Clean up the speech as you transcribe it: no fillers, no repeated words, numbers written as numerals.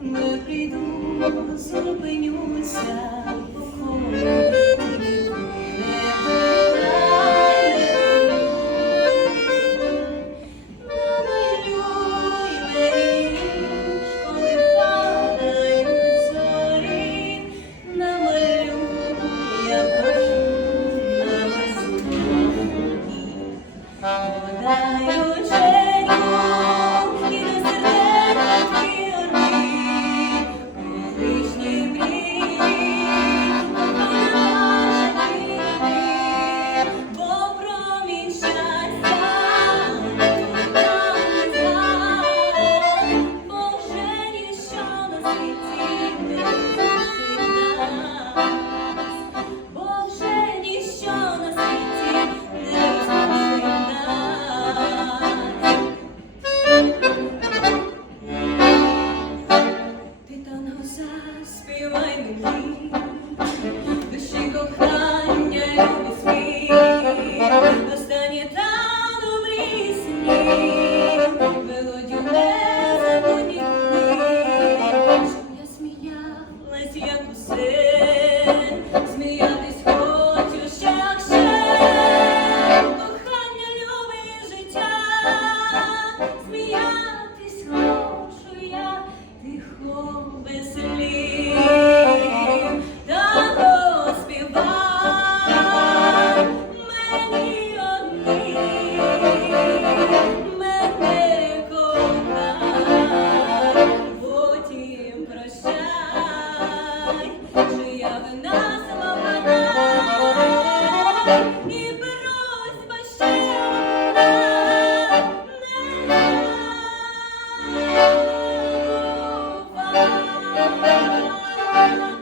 Не прийду, зупинюся покою, тобі не питай, намалюй мені, коли падають зорі, намалюй, я прошу на весні, подай оченьку і на серденьки орбі. Заспівай мені, душі кохання, любі світ, достане там добрі сні, мелодію незабутніх днів, щоб я сміялась, як усе, сміятись хочу ще, кохання, любе життя, сміятись хочу я, тихо, без слів. І просьба ще одна, не